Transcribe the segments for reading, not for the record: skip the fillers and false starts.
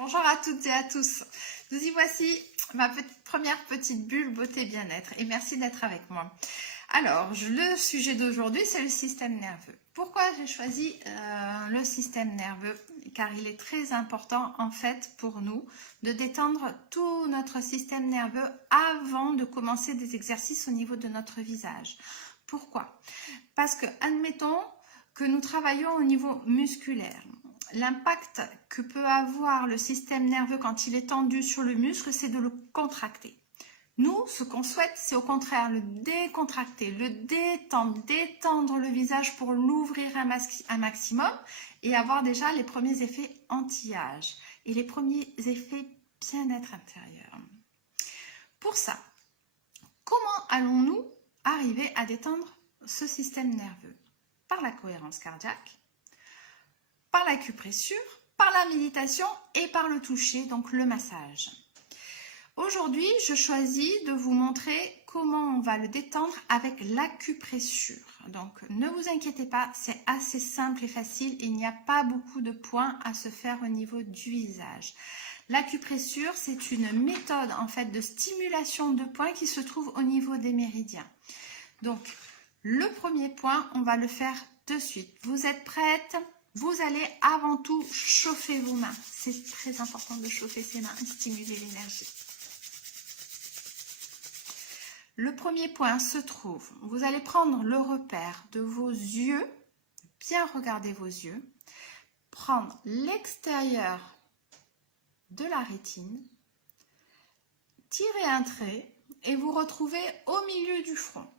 Bonjour à toutes et à tous. Nous y voici, ma première petite bulle beauté bien-être et merci d'être avec moi. Alors, le sujet d'aujourd'hui, c'est le système nerveux. Pourquoi j'ai choisi le système nerveux? Car il est très important en fait pour nous de détendre tout notre système nerveux avant de commencer des exercices au niveau de notre visage. Pourquoi? Parce que, admettons que nous travaillons au niveau musculaire. L'impact que peut avoir le système nerveux quand il est tendu sur le muscle, c'est de le contracter. Nous, ce qu'on souhaite, c'est au contraire le décontracter, le détendre, détendre le visage pour l'ouvrir un maximum et avoir déjà les premiers effets anti-âge et les premiers effets bien-être intérieur. Pour ça, comment allons-nous arriver à détendre ce système nerveux? Par la cohérence cardiaque, par l'acupressure, par la méditation et par le toucher, donc le massage. Aujourd'hui, je choisis de vous montrer comment on va le détendre avec l'acupressure. Donc, ne vous inquiétez pas, c'est assez simple et facile. Il n'y a pas beaucoup de points à se faire au niveau du visage. L'acupressure, c'est une méthode en fait de stimulation de points qui se trouve au niveau des méridiens. Donc, le premier point, on va le faire de suite. Vous êtes prêtes? Vous allez avant tout chauffer vos mains. C'est très important de chauffer ses mains et stimuler l'énergie. Le premier point se trouve, vous allez prendre le repère de vos yeux, bien regarder vos yeux, prendre l'extérieur de la rétine, tirer un trait et vous retrouvez au milieu du front.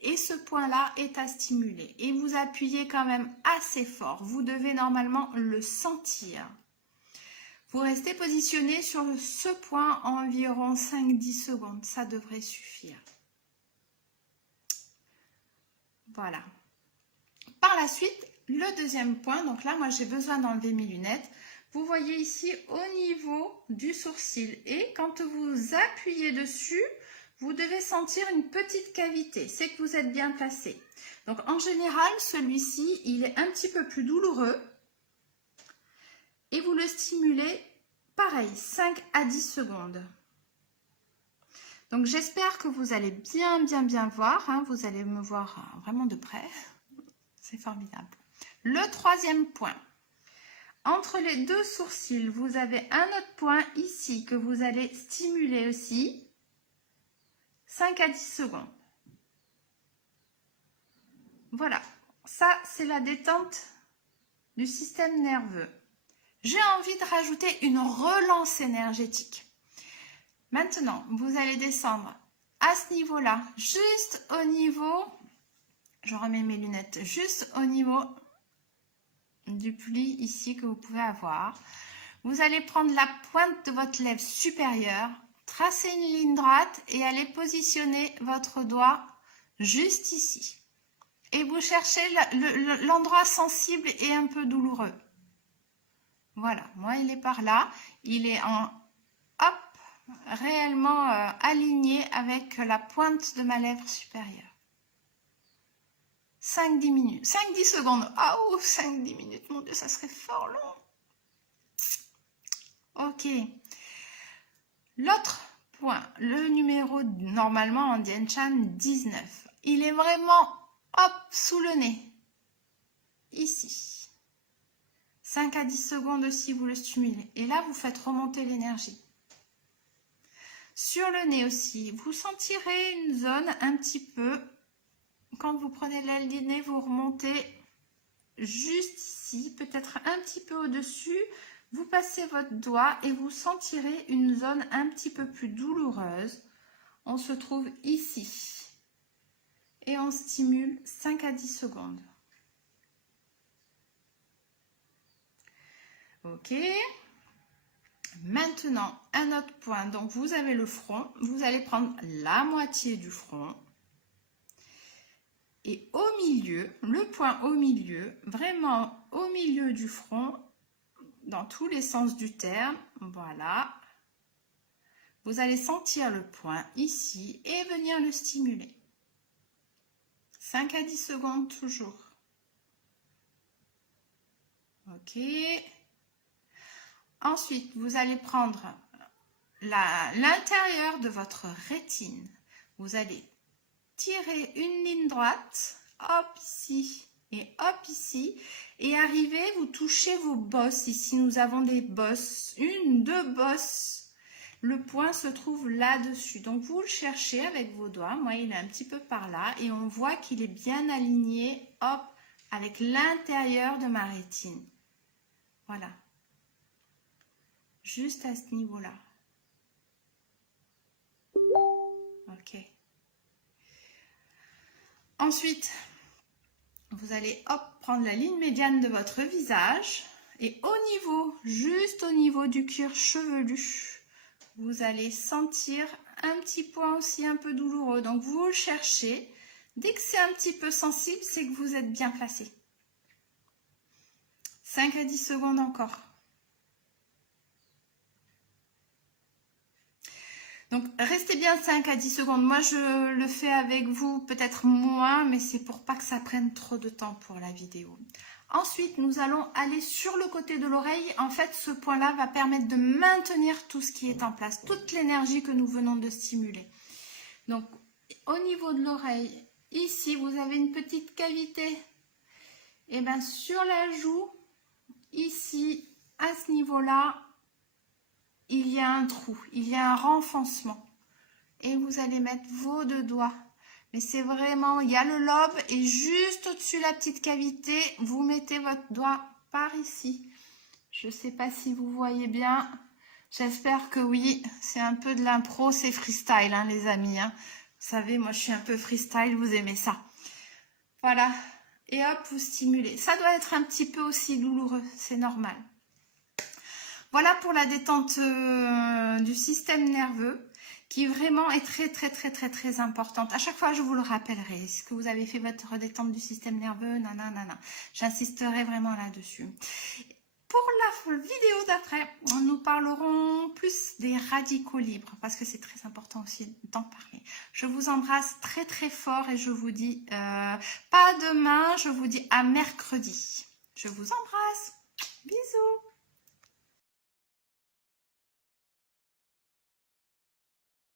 Et ce point-là est à stimuler. Et vous appuyez quand même assez fort. Vous devez normalement le sentir. Vous restez positionné sur ce point environ 5-10 secondes. Ça devrait suffire. Voilà. Par la suite, le deuxième point. Donc là, moi, j'ai besoin d'enlever mes lunettes. Vous voyez ici au niveau du sourcil. Et quand vous appuyez dessus, vous devez sentir une petite cavité, c'est que vous êtes bien placé. Donc en général, celui-ci, il est un petit peu plus douloureux. Et vous le stimulez, pareil, 5 à 10 secondes. Donc j'espère que vous allez bien voir. Hein, vous allez me voir vraiment de près. C'est formidable. Le troisième point. Entre les deux sourcils, vous avez un autre point ici que vous allez stimuler aussi. 5 à 10 secondes. Voilà, ça c'est la détente du système nerveux. J'ai envie de rajouter une relance énergétique. Maintenant, vous allez descendre à ce niveau-là, juste au niveau, je remets mes lunettes, juste au niveau du pli ici que vous pouvez avoir. Vous allez prendre la pointe de votre lèvre supérieure, tracer une ligne droite et allez positionner votre doigt juste ici. Et vous cherchez l'endroit sensible et un peu douloureux. Voilà, moi il est par là. Il est en réellement aligné avec la pointe de ma lèvre supérieure. 5-10 minutes, 5-10 secondes. Ah, 5-10 minutes, mon Dieu, ça serait fort long. Ok. L'autre point, le numéro normalement en Dian Shan 19. Il est vraiment sous le nez. Ici. 5 à 10 secondes aussi, vous le stimulez. Et là, vous faites remonter l'énergie. Sur le nez aussi, vous sentirez une zone un petit peu. Quand vous prenez l'aile du nez, vous remontez juste ici, peut-être un petit peu au-dessus. Vous passez votre doigt et vous sentirez une zone un petit peu plus douloureuse. On se trouve ici. Et on stimule 5 à 10 secondes. Ok. Maintenant, un autre point. Donc, vous avez le front. Vous allez prendre la moitié du front. Et au milieu, le point au milieu, vraiment au milieu du front, dans tous les sens du terme, voilà. Vous allez sentir le point ici et venir le stimuler. 5 à 10 secondes toujours. Ok. Ensuite, vous allez prendre l'intérieur de votre rétine. Vous allez tirer une ligne droite, hop ici et hop ici, et arriver, vous touchez vos bosses. Ici, nous avons des bosses, une, deux bosses. Le point se trouve là-dessus. Donc, vous le cherchez avec vos doigts. Moi, il est un petit peu par là et on voit qu'il est bien aligné, hop, avec l'intérieur de ma rétine. Voilà. Juste à ce niveau-là. Ok. Ensuite, vous allez hop prendre la ligne médiane de votre visage et au niveau, juste au niveau du cuir chevelu, vous allez sentir un petit point aussi un peu douloureux. Donc vous le cherchez. Dès que c'est un petit peu sensible, c'est que vous êtes bien placé. 5 à 10 secondes encore. Donc, restez bien 5 à 10 secondes. Moi, je le fais avec vous, peut-être moins, mais c'est pour pas que ça prenne trop de temps pour la vidéo. Ensuite, nous allons aller sur le côté de l'oreille. En fait, ce point-là va permettre de maintenir tout ce qui est en place, toute l'énergie que nous venons de stimuler. Donc, au niveau de l'oreille, ici, vous avez une petite cavité. Et bien, sur la joue, ici, à ce niveau-là, il y a un trou, il y a un renfoncement. Et vous allez mettre vos deux doigts. Mais c'est vraiment, il y a le lobe et juste au-dessus la petite cavité, vous mettez votre doigt par ici. Je ne sais pas si vous voyez bien. J'espère que oui. C'est un peu de l'impro, c'est freestyle, hein, les amis. Hein. Vous savez, moi je suis un peu freestyle, vous aimez ça. Voilà. Et hop, vous stimulez. Ça doit être un petit peu aussi douloureux, c'est normal. Voilà pour la détente du système nerveux qui vraiment est très importante. À chaque fois, je vous le rappellerai. Est-ce que vous avez fait votre détente du système nerveux? Nanana. J'insisterai vraiment là-dessus. Pour la vidéo d'après, nous parlerons plus des radicaux libres parce que c'est très important aussi d'en parler. Je vous embrasse très fort et je vous dis pas demain, je vous dis à mercredi. Je vous embrasse. Bisous.